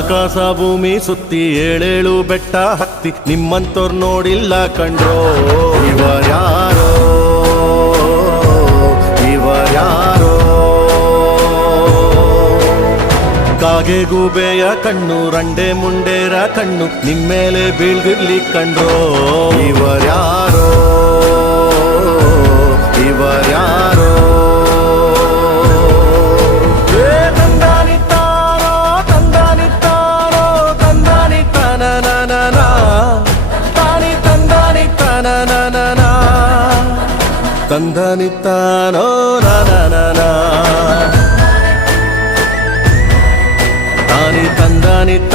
ಆಕಾಶ ಭೂಮಿ ಸುತ್ತಿ ಏಳೇಳು ಬೆಟ್ಟ ಹತ್ತಿ ನಿಮ್ಮಂತೋರ್ ನೋಡಿಲ್ಲ ಕಂಡ್ರೋ ಇವರ್ಯಾರೋ ಇವರ್ಯಾರೋ ಕಾಗೆ ಗೂಬೆಯ ಕಣ್ಣು ರಂಡೆ ಮುಂಡೇರ ಕಣ್ಣು ನಿಮ್ಮೇಲೆ ಬೀಳ್ದಿರ್ಲಿ ಕಂಡ್ರೋ ಇವರ್ಯಾರೋ ಇವರ್ಯಾರೋ ತಂದಾನಿತ್ತಾರೋ ತಂದಾನಿತ್ತಾರೋ ತಂದಾನಿತ್ತಾನ ತಾನಿ ತಂದಾನಿತ್ತಾನ ತಂದಾನಿತ್ತಾನೋ ನಾನ ತಾನಿ ತಂದಾನಿತ್ತ